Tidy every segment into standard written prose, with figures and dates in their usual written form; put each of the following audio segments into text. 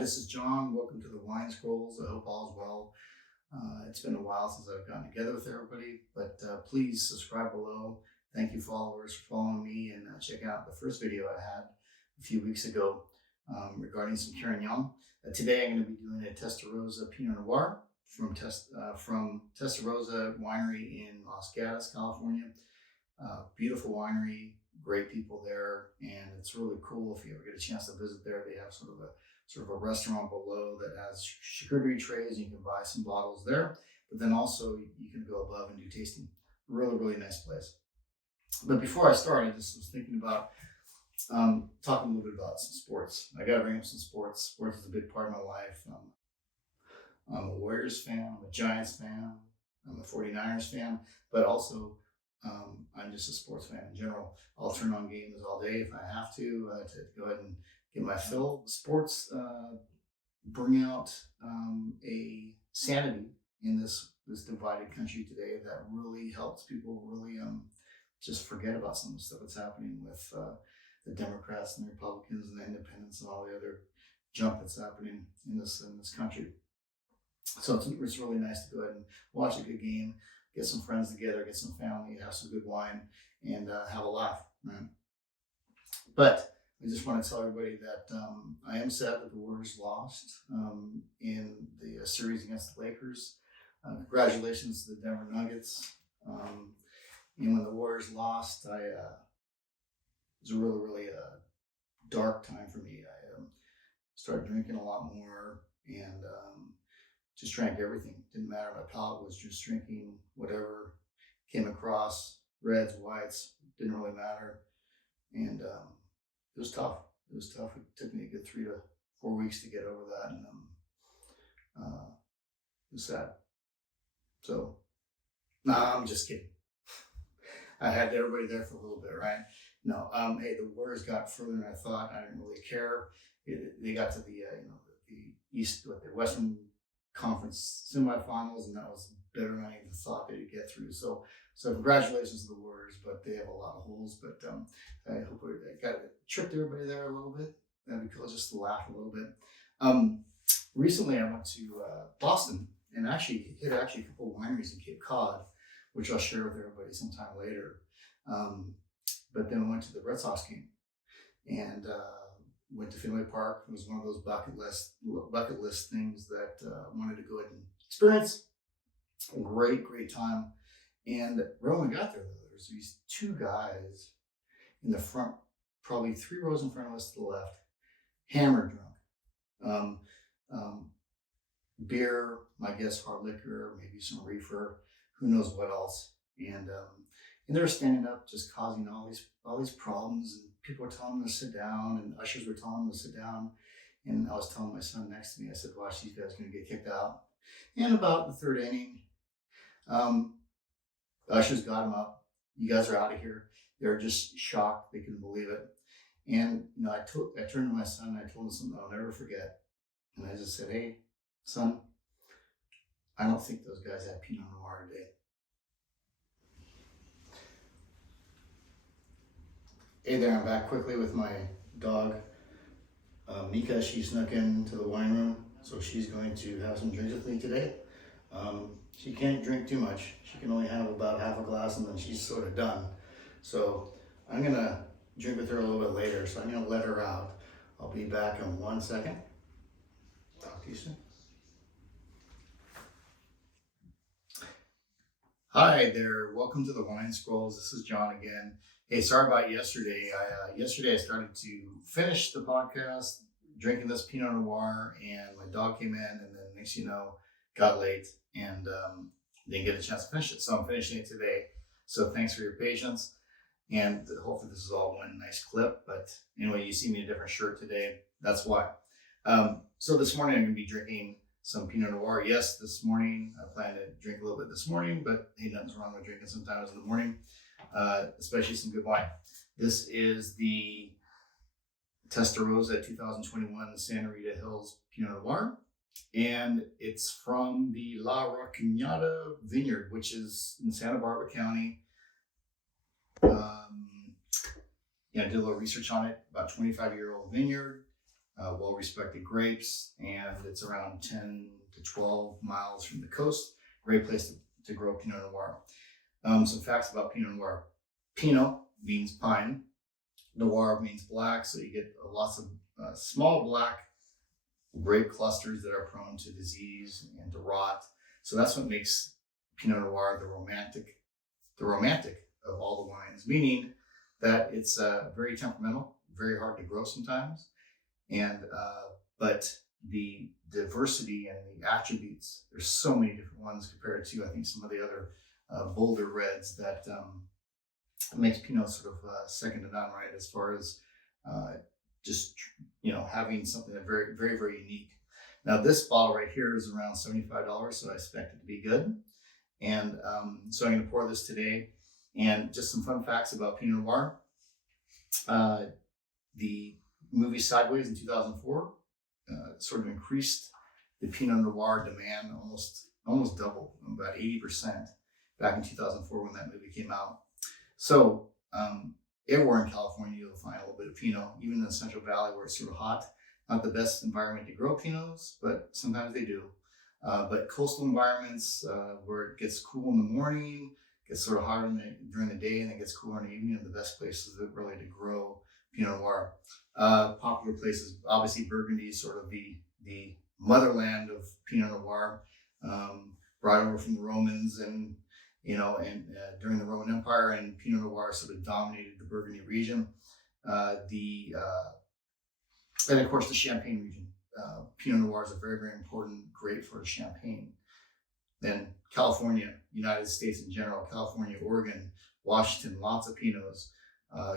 this is John. Welcome to the Wine Scrolls. I hope all is well. It's been a while since I've gotten together with everybody, but please subscribe below. Thank you, followers, for following me, and check out the first video I had a few weeks ago regarding some Carignan. Today I'm going to be doing a Testarossa Pinot Noir from Testarossa Winery in Los Gatos, California. Beautiful winery, great people there, and it's really cool if you ever get a chance to visit there. They have sort of a restaurant below that has charcuterie trays. You can buy some bottles there, but then also you can go above and do tasting. Really, really nice place. But before I start, I just was thinking about talking a little bit about some sports. I got to bring up some sports. Sports is a big part of my life. I'm a Warriors fan. I'm a Giants fan. I'm a 49ers fan, but also I'm just a sports fan in general. I'll turn on games all day if I have to go ahead and get my fill. Sports bring out a sanity in this divided country today that really helps people really just forget about some of the stuff that's happening with the Democrats and the Republicans and the independents and all the other junk that's happening in this country. So it's really nice to go ahead and watch a good game, get some friends together, get some family, have some good wine, and have a laugh, right? But I just want to tell everybody that I am sad that the Warriors lost in the series against the Lakers. Congratulations to the Denver Nuggets. And when the Warriors lost, it was a really dark time for me. I started drinking a lot more and just drank everything. Didn't matter. My palate was just drinking whatever came across, reds, whites, didn't really matter. And it was tough. It took me a good 3 to 4 weeks to get over that. And it was sad. So, nah, I'm just kidding. I had everybody there for a little bit, right? No, hey, the Warriors got further than I thought. I didn't really care. They got to the the Western Conference semifinals, and that was better than I even thought they'd get through. So congratulations to the Warriors, but they have a lot of holes. But I hope I got tricked everybody there a little bit. That'd be cool, just to laugh a little bit. Recently, I went to Boston and actually hit a couple of wineries in Cape Cod, which I'll share with everybody sometime later. But then I went to the Red Sox game and went to Fenway Park. It was one of those bucket list things that I wanted to go ahead and experience. A great time. And right when we got there, though, there's these two guys in the front, probably 3 rows in front of us to the left, hammered drunk. Beer, my guess, hard liquor, maybe some reefer, who knows what else. And they were standing up, just causing all these problems. And people were telling them to sit down, and ushers were telling them to sit down. And I was telling my son next to me, I said, "Watch, these guys are going to get kicked out." And about the third inning, the ushers got him up. "You guys are out of here." They were just shocked; they couldn't believe it. And I turned to my son and I told him something I'll never forget. And I just said, "Hey, son, I don't think those guys had Pinot Noir today." Hey there, I'm back quickly with my dog, Mika. She snuck into the wine room, so she's going to have some drinks with me today. She can't drink too much. She can only have about half a glass and then she's sort of done. So I'm gonna drink with her a little bit later, so I'm gonna let her out. I'll be back in 1 second. Talk to you soon. Hi there, welcome to the Wine Scrolls. This is John again. Hey, sorry about yesterday. Yesterday I started to finish the podcast, drinking this Pinot Noir, and my dog came in, and then next you know, got late and didn't get a chance to finish it. So I'm finishing it today. So thanks for your patience, and hopefully this is all one nice clip. But anyway, you see me in a different shirt today. That's why. So this morning I'm going to be drinking some Pinot Noir. Yes, this morning I plan to drink a little bit this morning, but hey, nothing's wrong with drinking sometimes in the morning. Especially some good wine. This is the Testarossa 2021 Santa Rita Hills Pinot Noir, and it's from the La Raquinada Vineyard, which is in Santa Barbara County. I did a little research on it. About 25-year-old vineyard. well-respected grapes, and it's around 10 to 12 miles from the coast. Great place to grow Pinot Noir. Some facts about Pinot Noir. Pinot means pine. Noir means black, so you get lots of small black grape clusters that are prone to disease and to rot. So that's what makes Pinot Noir the romantic of all the wines, meaning that it's very temperamental, very hard to grow sometimes, and but the diversity and the attributes, there's so many different ones compared to, I think, some of the other bolder reds that makes Pinot sort of second to none, right? As far as just, having something that very, very, very unique. Now, this bottle right here is around $75, so I expect it to be good. And so I'm going to pour this today. And just some fun facts about Pinot Noir. The movie Sideways in 2004 sort of increased the Pinot Noir demand almost doubled, about 80% back in 2004 when that movie came out. So everywhere in California, you'll find a little bit of Pinot, even in the Central Valley where it's sort of hot. Not the best environment to grow Pinots, but sometimes they do. But coastal environments where it gets cool in the morning, gets sort of hotter during the day, and it gets cooler in the evening, are the best places really to grow Pinot Noir. Popular places, obviously Burgundy is sort of the motherland of Pinot Noir, brought over from the Romans and during the Roman Empire, and Pinot Noir sort of dominated the Burgundy region. And of course the Champagne region. Pinot Noir is a very, very important grape for Champagne. Then California, United States in general, California, Oregon, Washington, lots of Pinots.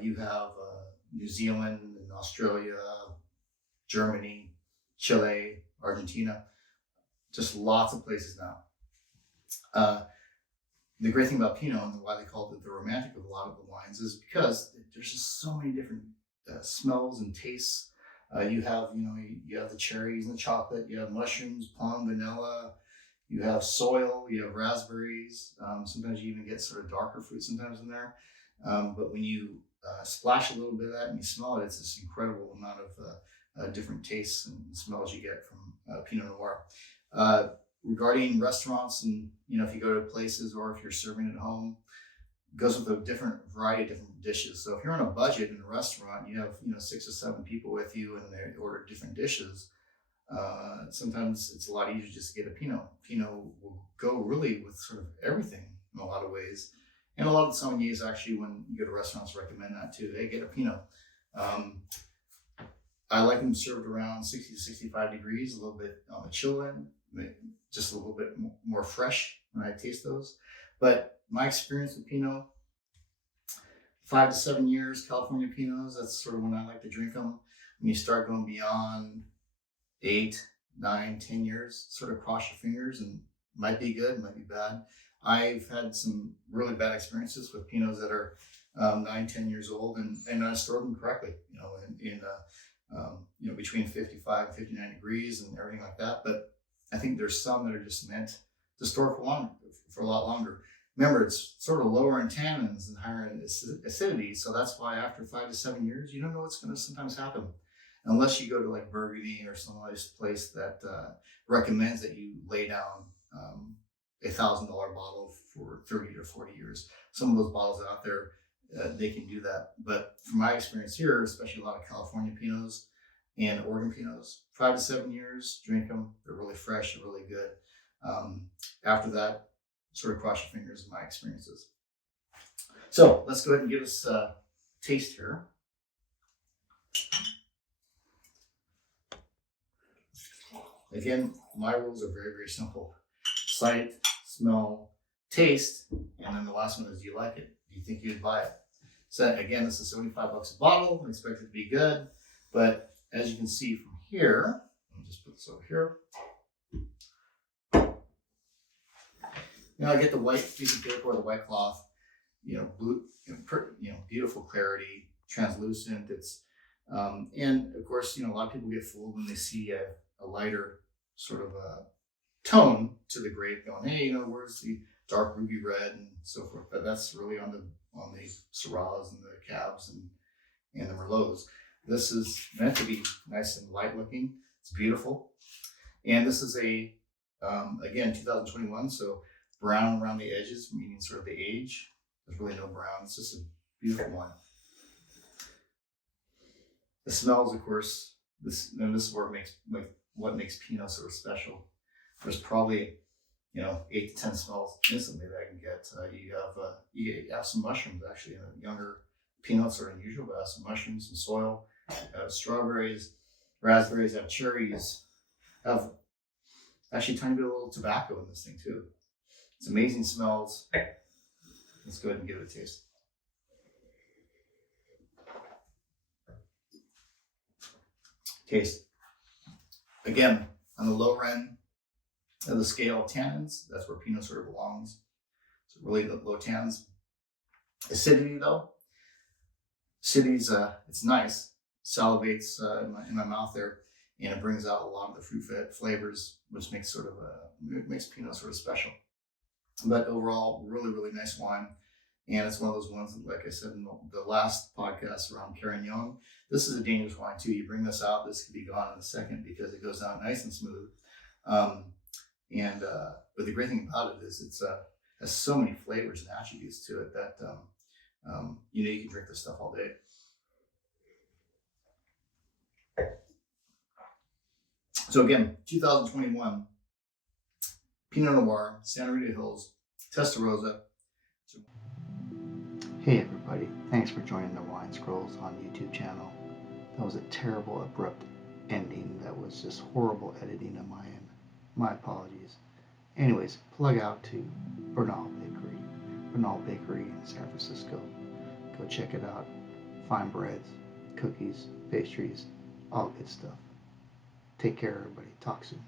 You have New Zealand and Australia, Germany, Chile, Argentina, just lots of places now. The great thing about Pinot and why they call it the romantic of a lot of the wines is because there's just so many different smells and tastes. You have the cherries and the chocolate, you have mushrooms, plum, vanilla, you have soil, you have raspberries. Sometimes you even get sort of darker fruit sometimes in there. But when you splash a little bit of that and you smell it, it's this incredible amount of different tastes and smells you get from Pinot Noir. Regarding restaurants and, if you go to places or if you're serving at home, it goes with a different variety of different dishes. So if you're on a budget in a restaurant, you have, 6 or 7 people with you and they order different dishes. Sometimes it's a lot easier just to get a Pinot. Pinot will go really with sort of everything in a lot of ways. And a lot of the sommeliers actually, when you go to restaurants, recommend that too. They get a Pinot. I like them served around 60 to 65 degrees, a little bit on the chill end, just a little bit more fresh when I taste those. But my experience with Pinot, 5 to 7 years, California Pinots, that's sort of when I like to drink them. When you start going beyond 8, 9, 10 years, sort of cross your fingers, and might be good, might be bad. I've had some really bad experiences with Pinots that are 9, 10 years old, and I stored them correctly, in between 55 and 59 degrees and everything like that. But I think there's some that are just meant to store for a lot longer. Remember, it's sort of lower in tannins and higher in acidity, so that's why after 5 to 7 years, you don't know what's going to sometimes happen, unless you go to like Burgundy or some nice place that recommends that you lay down $1,000 bottle for 30 to 40 years. Some of those bottles out there, they can do that. But from my experience here, especially a lot of California Pinots and Oregon Pinots, 5 to 7 years, drink them. They're really fresh, they're really good. After that, sort of cross your fingers in my experiences. So let's go ahead and give us a taste here. Again, my rules are very, very simple. Sight, smell, taste, and then the last one is, do you like it? Do you think you'd buy it? So again, this is $75 a bottle. I expect it to be good. But as you can see from here, let me just put this over here. I get the white piece of paper or the white cloth, blue, beautiful clarity, translucent. It's, and of course, a lot of people get fooled when they see a lighter sort of a tone to the grape, going, hey, where's the dark ruby red and so forth. But that's really on the Syrahs and the Cabs and the Merlots. This is meant to be nice and light looking. It's beautiful. And this is a, again, 2021, so brown around the edges, meaning sort of the age. There's really no brown. It's just a beautiful wine. The smells, of course, this is where it makes what makes Pinot sort of special. There's probably 8 to 10 smells instantly that I can get. You have some mushrooms actually in a younger Pinots are unusual, but have some mushrooms, some soil, strawberries, raspberries, have cherries, have actually a tiny bit of a little tobacco in this thing too. It's amazing smells. Let's go ahead and give it a taste. Taste. Again, on the lower end of the scale of tannins, that's where Pinot sort of belongs. So really low tannins. Acidity though, acidity's it's nice. Salivates in my mouth there, and it brings out a lot of the fruit flavors, which makes makes Pinot sort of special. But overall, really, really nice wine. And it's one of those ones that, like I said in the last podcast around Carignan, this is a dangerous wine too. You bring this out, this could be gone in a second because it goes down nice and smooth. But the great thing about it is it's has so many flavors and attributes to it that you can drink this stuff all day. So again, 2021 Pinot Noir, Santa Rita Hills, Testarossa. Hey everybody, thanks for joining the Wine Scrolls on YouTube channel. That was a terrible, abrupt ending. That was just horrible editing on my end. My apologies. Anyways, plug out to Bernal Bakery in San Francisco. Go check it out. Fine breads, cookies, pastries, all good stuff. Take care everybody. Talk soon.